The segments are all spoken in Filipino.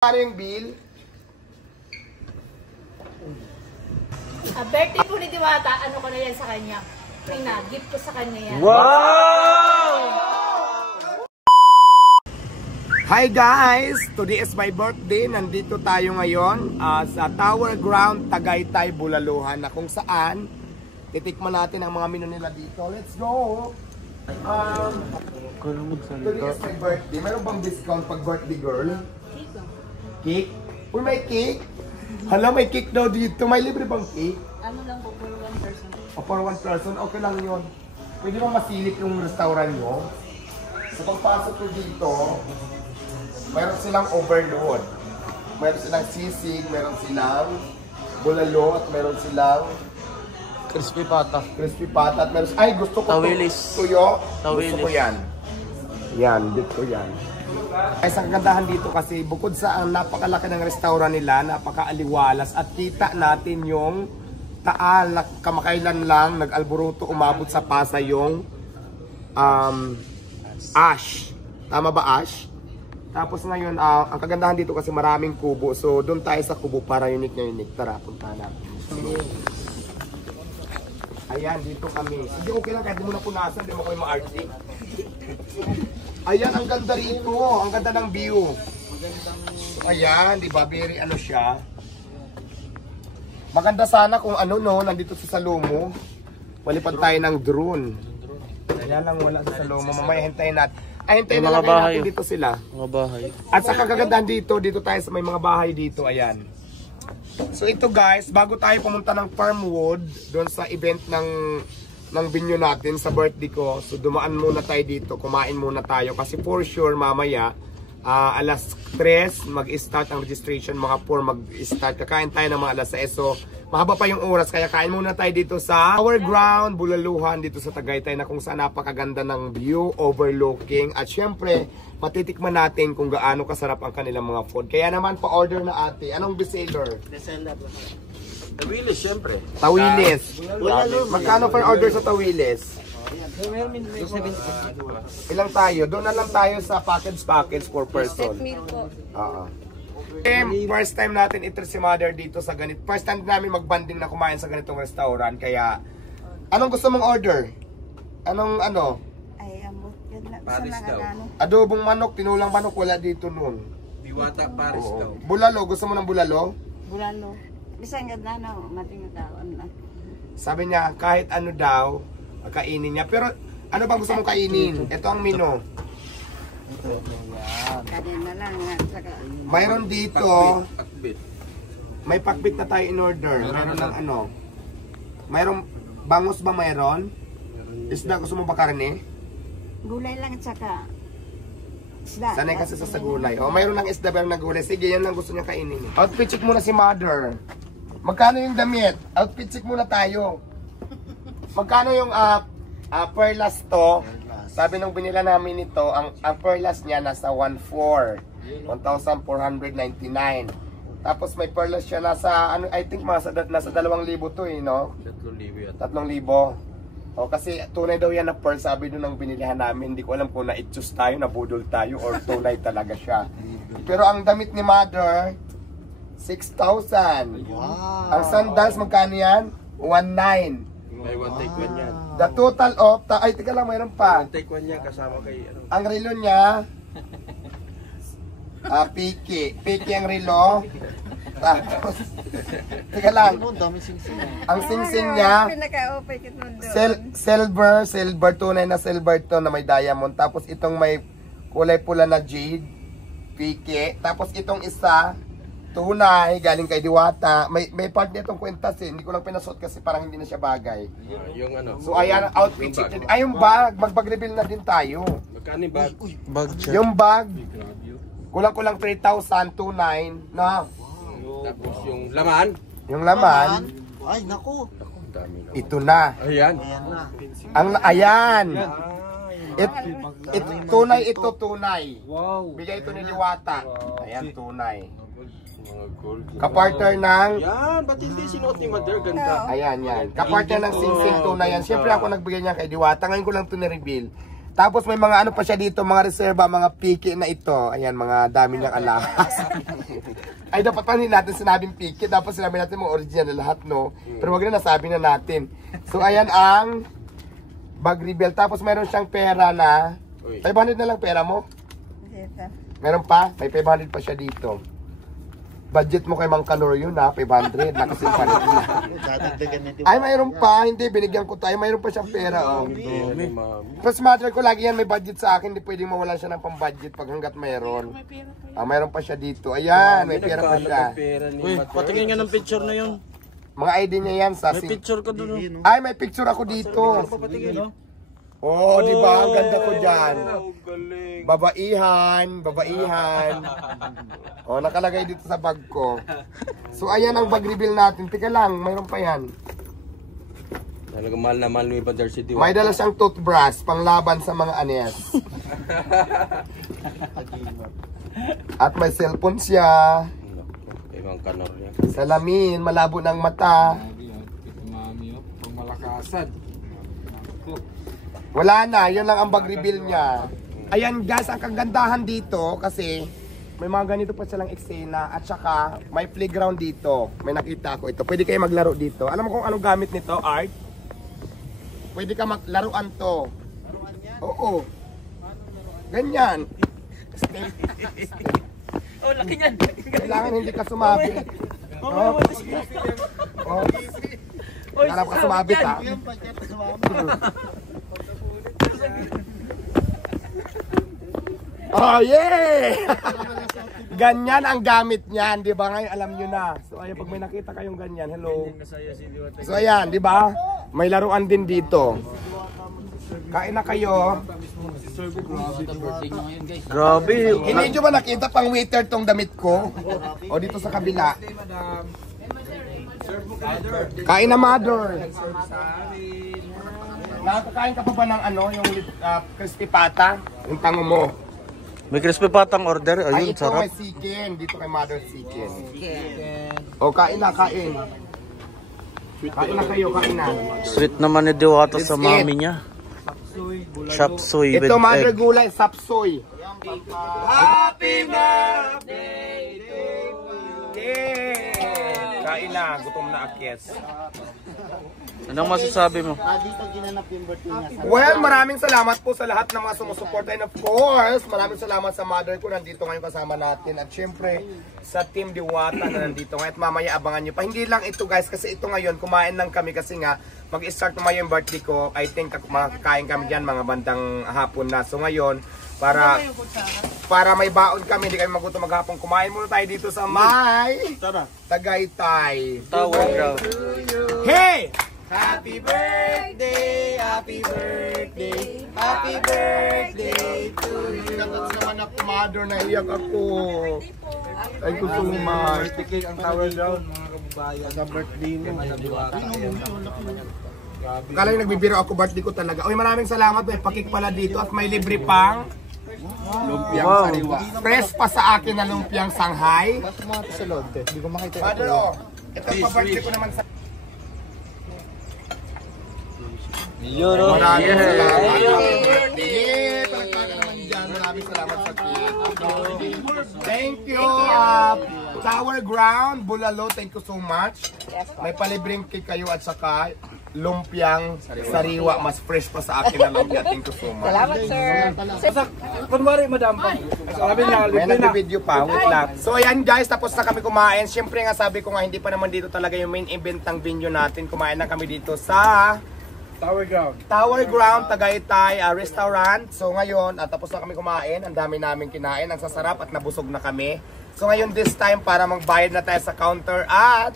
Ano yung bill? Birthday po ni Diwata, ano ko na yan sa kanya? Gift ko sa kanya yan. Wow! Hi guys! Today is my birthday. Nandito tayo ngayon sa Tower Ground, Tagaytay, Bulaluhan, na kung saan titikman natin ang mga menu nila dito. Let's go! Today is my birthday. Meron bang discount pag birthday girl? Cake? Uy, may cake? Hala, may cake daw dito. May libre bang cake? Ano lang po, for one person. O, for one person? Okay lang yun. Pwede bang masilip yung restaurant nyo? So, pagpasok ko dito, mayroon silang overload. Mayroon silang sisig, mayroon silang bulalo, at mayroon silang Crispy pata. crispy pata. At mayroon, ay, gusto ko Tawilis. tuyo. Tawilis. Gusto ko yan. Yan, dito yan. Ay, ang kagandahan dito kasi bukod sa ang napakalaki ng restaurant nila, napakaaliwalas at kita natin yung Taal na kamakailan lang nag-alboruto umabot sa Pasay yung Ash. Tama ba, Ash? Tapos ngayon, ang kagandahan dito kasi maraming kubo. So doon tayo sa kubo para unique na unique. Tara, punta natin. Ayan, dito kami. Hindi okay lang kahit di mo na punasan, di mo kayo ma-arty. Ayan, ang ganda rito. Ang ganda ng view. So, ayan, di ba? Very ano siya. Maganda sana kung ano no, nandito sa Salomo. Walipad tayo ng drone. Ayan lang, wala sa Salomo. Mamaya hintayin natin. Ay, hintayin na lang natin dito sila. Mga bahay. At sa kagandahan dito tayo sa may mga bahay dito. Ayan. So ito guys, bago tayo pumunta ng Farmwood, doon sa event ng venue natin sa birthday ko. So dumaan muna tayo dito, kumain muna tayo kasi for sure mamaya alas 3 mag-start ang registration, mga 4 mag-start. Kakain tayo ng mga alas 6. So mahaba pa yung oras kaya kain muna tayo dito sa Tower Ground, Bulaluhan, dito sa Tagaytay na kung saan napakaganda ng view, overlooking. At syempre, matitikman natin kung gaano kasarap ang kanilang mga food. Kaya naman pa-order na ate. Anong bestseller? Tawilis, syempre. Tawilis. Magkano per order sa Tawilis? Ilang tayo? Doon na lang tayo sa package per person. Set meal po. First time natin ito si Mother dito sa ganito. First time namin magbanding na kumain sa ganitong restaurant. Kaya, anong gusto mong order? Anong ano? Ay, ambot yun na. Paris daw. Adobong manok, tinulang manok, wala dito noon. Diwata Paris daw. Bulalo, gusto mo ng bulalo? Bulalo. Bisan ganda na, matingin taon na. Sabi niya, kahit ano daw, kainin niya. Pero, ano bang gusto mong kainin? Ito ang menu. Kanin na lang. Saka, Mayroon dito, Pakbit. may pakbit na tayo in order. Mayroon ng ano. Mayroon, bangus ba mayroon? Isda, gusto mo ba karne? gulay lang at saka isda. Sanay kasi sa gulay. O, mayroon ng isda, mayroon ng gulay. Sige, yan lang gusto niya kainin. Outfit check muna si Mother. Magkano yung damit? Outfit check muna tayo. Magkano yung perlas to? Sabi nung binila namin ito, ang perlas niya nasa 1,400. 1,499. Tapos may perlas siya nasa, ano, I think nasa 2,000 to eh, no? 3,000 3,000. O kasi tunay daw yan na pearl, sabi nung nang binilihan namin. Hindi ko alam kung na-itchus tayo, nabudol tayo, or tunay talaga siya. Pero ang damit ni Mother, 6,000. Wow. Ang sandals, magkano yan? 1,900. May one take one yan. The total of, ay tika lang, mayroon pa. One take one yan kasama kay ano. Ang relo niya, piki ang relo. Tapos, tika lang. Ang singsing niya, Pinaka-opay kit mo doon. silver, tunay na silver to na may diamond. Tapos itong may kulay pula na jade, piki. Tapos itong isa, tunay, galing kay Diwata. May part niya itong kwentas eh. Hindi ko lang pinasuot kasi parang hindi na siya bagay. Yung ano. So ayan ang outfit check. Ay yung bag, mag-reveal na din tayo. Magkano yung bag? Bag check. Yung bag, kulang-kulang 3,000, 2,900, no? Tapos yung laman. Yung laman, Ay, naku. Dami na. ito na. Ayan. Ayan na. Ayan. Tunay. Wow. Bigay ito ni Diwata. Ayan, tunay. Mga gold. Kapartner ng, Yan, ba't hindi sinuot ni Mother? Ganda. ayan, yan. Kapartner ng singsing tunay yan. Siyempre ako nagbigay niya kay Diwata. Ngayon ko lang ito na-reveal. Tapos may mga ano pa siya dito, mga reserva, mga piki na ito. Ayan, mga dami niyang alahas. Ay, dapat pa rin natin sinabing piki. Dapat sinabi natin mga original na lahat, no? Pero wag na nasabi na natin. So, ayan ang bag reveal. Tapos meron siyang pera na 500 na lang pera mo. Dito. Meron pa? May 500 pa siya dito. Budget mo kay Mang Kalor yun ha, 500. Nakasin pa rin na. Ay, mayroon pa. Hindi, binigyan ko tayo. Mayroon pa siyang pera. Oh. Plus mother ko, lagi yan may budget sa akin. Hindi pwedeng mawalan siya ng pang-budget pag hanggat mayroon. Mayroon pa siya dito. Ayan, may pera pa siya. Uy, patingin nga ng picture na yun. Mga ID niya yan sa... May picture ka doon. Ay, may picture ako dito. Oh, di ba? Ang ganda ko dyan. Babaihan, babaihan. Oh, nakalagay dito sa bag ko. So, ayan ang bag reveal natin. Tika lang, mayroon pa yan. Talagang mahal na mahal mo yung Badar City. May dala siyang toothbrush, panglaban sa mga anes. At may cellphone siya. Ibang kanor yan. Salamin, malabo ng mata. Wala na, yun lang ang bag reveal niya. Ayan guys, ang kagandahan dito kasi may mga ganito pa silang eksena at saka may playground dito. May nakita ako ito. Pwede kayo maglaro dito. Alam mo kung anong gamit nito, Art? Pwede ka maglaruan to. Oo. Ganyan. Oh, laki niyan. Kailangan hindi ka sumabit. Oh. Oh. Kailangan ka sumabit ha. Oh yeah! Ganyan ang gamit niyan, di ba? Ngayon alam nyo na. So ayan, pag may nakita kayong ganyan, hello. So ayan, di ba? May laruan din dito. Kain na kayo. Grabe. Hindi nyo ba nakita pang waiter tong damit ko? O dito sa kabila. Kain na, mother. Nakakain ka pa ba ng ano, yung crispy pata? Yung tango mo. May crispy patang order. Ay, Ayun, ito sarap. may chicken. Dito kay mother chicken. O, kain na, kain. Kain na kayo, kain na. Sweet naman ni Diwata Let's sa eat. mami niya. Chapsuy with Ito, mother egg. gulay, sapsoy. Happy birthday to you! Yeah! Kain na, gutom na akyes. Anong masasabi mo? Well, maraming salamat po sa lahat ng mga sumusuporta. And of course, maraming salamat sa mother ko. Nandito ngayon kasama natin. At syempre, sa Team Diwata na nandito ngayon. At mamaya abangan nyo pa. Hindi lang ito guys, kasi ito ngayon, kumain lang kami kasi nga, mag-start naman yung birthday ko. I think makakain kami dyan mga bandang hapon na. So ngayon, para may baon kami, hindi kami magutom maghapon. Kumain muna tayo dito sa may Tagaytay. Tower ground. Hey! Happy birthday! Happy birthday! Happy birthday to you! Natats naman ako, mother, naiyak ako. Thank you so much. Ang tower down, mga kababayan. Sa birthday mo. Kala yung nagbibiro ako, birthday ko talaga. Uy, maraming salamat. May pakik pala dito at may libre pang lumpiang sariwa. Press pa sa akin na lumpiang Shanghai. Hindi ko makita. Mother, oh. Ito pa birthday ko naman sa... Yun, Maraming salamat. Happy birthday. Palagpagan naman dyan. Maraming salamat sa cake. Thank you. Tower Ground, Bulalo, thank you so much. May palibreng cake kayo at saka lumpiang sariwa. Mas fresh pa sa akin na lumpia. Thank you so much. Salamat, sir. Kunwari, madam, sabi niya, May nag-video pa, wait lang. So ayan guys, tapos na kami kumain. Siyempre nga sabi ko nga, hindi pa naman dito talaga yung main event ng venue natin. Kumain na kami dito sa Tower Ground, Tagaytay Restaurant. So ngayon, tapos na kami kumain. Ang dami namin kinain, ang sasarap at nabusog na kami. So ngayon this time, para magbayad na tayo sa counter at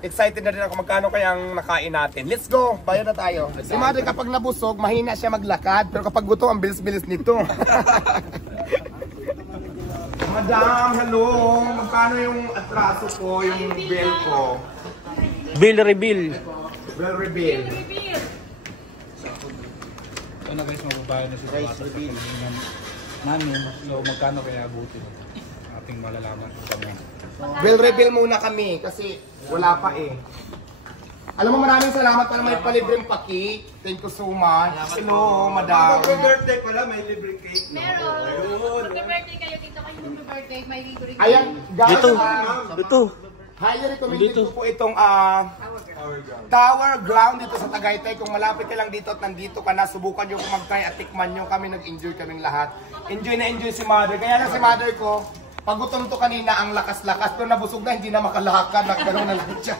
excited na rin ako magkano kayang nakain natin. Let's go! Bayad na tayo. Si Mother kapag nabusog, mahina siya maglakad. Pero kapag gutom, ang bilis-bilis nito. Madam, hello! Magkano yung atraso ko, yung bill ko? Bill reveal. Bill reveal. Ito na guys, mababayan na si Diwata sa pagkalingan namin. So magkano kaya abutin ating malalaman kung kami. Bill reveal muna kami kasi wala pa eh. Alam mo, maraming salamat para may palibreng paki. Thank you so much. Hello, madam. birthday pala, may libre cake. Meron. Mag-birthday kayo dito. Kayo mag-birthday. May libre kayo. Ayan, guys. Ito. Highly recommended ko po itong Tower Ground dito sa Tagaytay. Kung malapit ka lang dito at nandito ka na, subukan nyo kung mag-try at tikman nyo. Kami nag-enjoy kaming lahat. Enjoy na enjoy si mother. Kaya lang si mother ko, pag gutom to kanina, ang lakas-lakas. Pero nabusog na, hindi na makalakad. Nagkaroon na lang siya.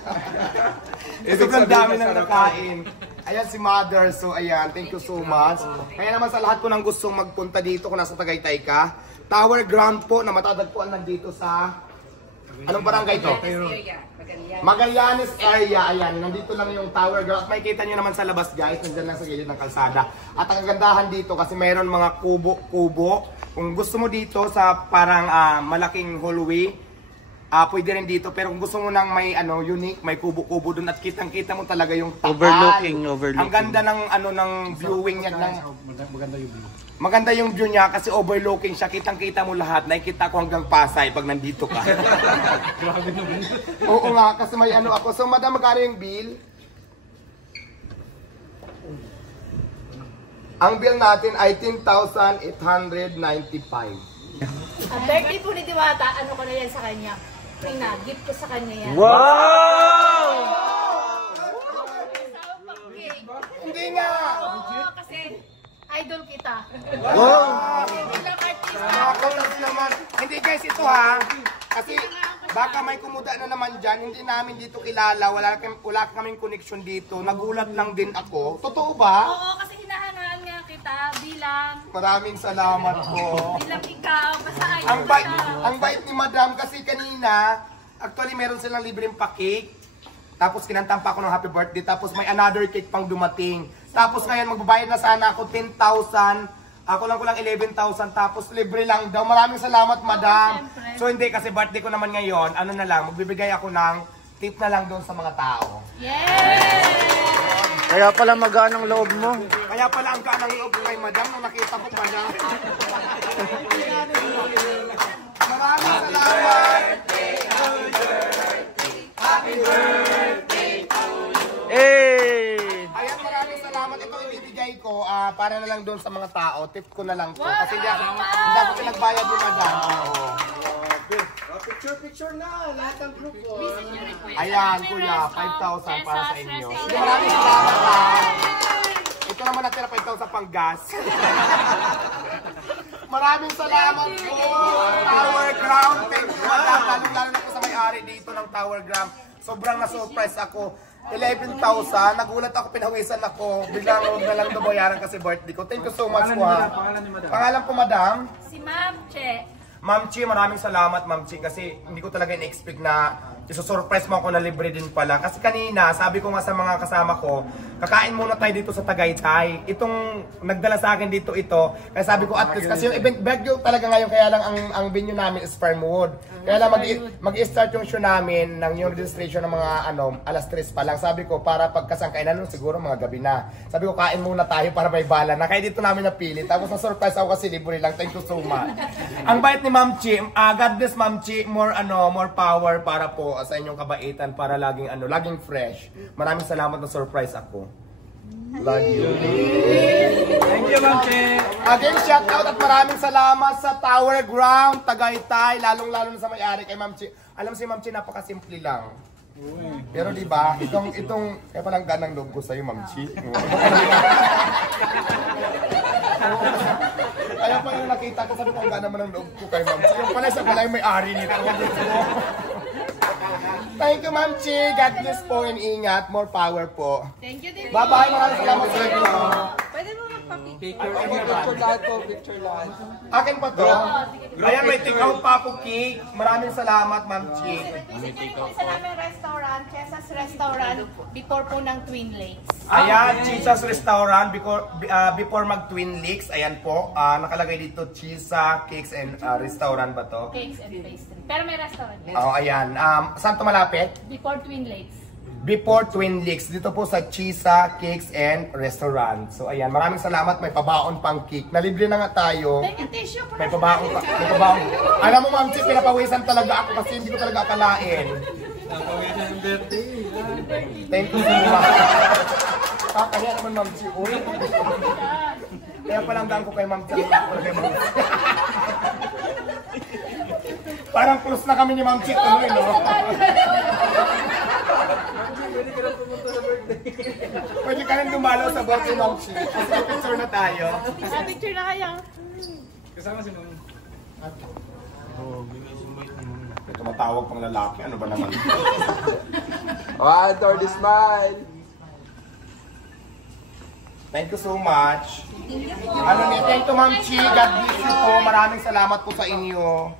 Sobrang dami nang nakain. Ayan si mother. So ayan, thank you so much. Kaya naman sa lahat po nang gustong magpunta dito kung nasa Tagaytay ka, Tower Ground po na matatagpuan nandito sa... Anong barangay ito? Magallanes area. Ayan, nandito lang yung Tower Ground. At makikita nyo naman sa labas guys, nandyan lang sa gilid ng kalsada. At ang kagandahan dito kasi mayroon mga kubo-kubo. Kung gusto mo dito sa parang malaking hallway, pwede rin dito. Pero kung gusto mo nang may unique, may kubo-kubo dun at kitang-kita mo talaga yung takal. Overlooking. Ang ganda ng ng viewing niya. Maganda yung view. Maganda yung view niya kasi overlooking siya. Kitang-kita mo lahat. Nakikita ko hanggang Pasay pag nandito ka. Grabe naman. Oo nga, kasi may ako. So, madam, magkano yung bill? Ang bill natin ay 10,895. Ang birthday po ni Diwata, ano ko na yan sa kanya? Tingnan, gift ko sa kanya yan. Wow! Hindi nga! Oo, kasi idol kita. Wow! Bilang artista. Nakakalas naman. Hindi guys, ito ha. Kasi baka may kumuda na naman dyan. Hindi namin dito kilala. Wala kaming connection dito. Nagulat lang din ako. Totoo ba? Oo, kasi hinahangaan nga kita bilang Maraming salamat po. ikaw. Basta idol Ang bait ni madam kasi kanina, actually meron silang libreng pa-cake. Tapos kinantahan pa ako ng happy birthday. Tapos may another cake pang dumating. Tapos ngayon magbabayad na sana ako 10,000. Ako lang kulang 11,000. Tapos libre lang daw. Maraming salamat madam. So hindi kasi birthday ko naman ngayon. Ano na lang, magbibigay ako ng tip na lang doon sa mga tao. Yes! Kaya pala magaan ang loob mo. Kaya pala ang kanang loob ko kay madam nung nakita ko pa niya. Maraming salamat. Ayan, maraming salamat. Ito ibibigay ko para na lang doon sa mga tao. Tip ko na lang to. Kasi hindi ako pinagbayad ni madam. Oo. Picture na, lahat ng group ko. Ayan, kuya, 5,000 para sa inyo. Sige, maraming salamat. Ito naman natira 5,000 pang gas. Maraming salamat po. Tower Ground. Thank you, madam. Lalo na po sa may-ari dito ng Tower Ground. Sobrang na-surprise ako. 11,000. Nagulat ako, pinawisan ako. Biglang huwag na lang nabayaran kasi birthday ko. Thank you so much po ha. Pangalan po, madam? Si Ma'am Che. Ma'am Chi, maraming salamat Ma'am Chi kasi hindi ko talaga in-expect na isusurprise mo ako na libre din pala. Kasi kanina, sabi ko nga sa mga kasama ko, kakain muna tayo dito sa Tagaytay. Itong nagdala sa akin dito ito, kaya sabi ko at least, kasi yung event birthday talaga ngayon, kaya lang ang venue namin is Farmwood. Kaya lang mag-start yung show namin ng yung registration ng mga alas 3 pa lang. Sabi ko, para pagkasangkainan siguro mga gabi na. Sabi ko, kain muna tayo para may bala na. Kaya dito namin napili. Tapos na-surprise ako kasi libre lang. Thank you so much. Ang bait ni Ma'am Chi, God bless Ma'am Chi, more power para po sa inyong kabaitan para laging fresh. Maraming salamat na surprise ako. Love you. Thank you, Ma'am Che. Again, shout out at maraming salamat sa Tower Ground, Tagaytay, lalong-lalo na sa may-ari kay Ma'am Chi. Alam si Ma'am Chi, napakasimple lang. Pero di ba, itong kaya palang ganang loob ko sa'yo, Ma'am Chi. Kaya pa yung nakita ko, sabi ko, ang gana naman ang loob ko kay Ma'am Chi. Yung pala siya pala yung may-ari nito. Thank you, Ma'am Chi. God bless po and ingat. More power po. Thank you din. Bye-bye. Maraming salamat sa inyo. Pwede mo magpapicture. Picture lahat. Akin pa to. Ayan, may take-out pa po, cake. Maraming salamat, Ma'am Chi. Visit nyo isa namin restaurant, Chesas Restaurant, before po ng Twin Lakes. Ayan, Chisa's Restaurant before mag-Twin Lakes. Ayan po. Nakalagay dito, Chisa Cakes and Restaurant ba to? Cakes and pastry. Pero may restaurant. Oo, ayan. Saan to malapit? Before Twin Lakes. Before Twin Lakes. Dito po sa Chisa Cakes and Restaurant. So ayan, maraming salamat. May pabaon pang cake. Nalibre na nga tayo. Thank you, tissue. May pabaon pa. May pabaon. Alam mo, Ma'am Chi, pinapawisan talaga ako kasi hindi ko talaga akalain. Napawin na yung birthday. Thank you so much. Kaya naman Ma'am Chi. Uy. Kaya palang daan ko kay Ma'am Chi. Parang close na kami ni Ma'am Chi. Tuloy, no? Pwede ka rin dumalo sa birthday Ma'am Chi. Kasi picture na tayo. Picture na kayo. Kasama si Mami. May tumatawag pang lalaki. Ano ba naman? One, Tordy, smile. Thank you so much. Ano niya? Thank you Ma'am Chi. God bless you po. Maraming salamat po sa inyo.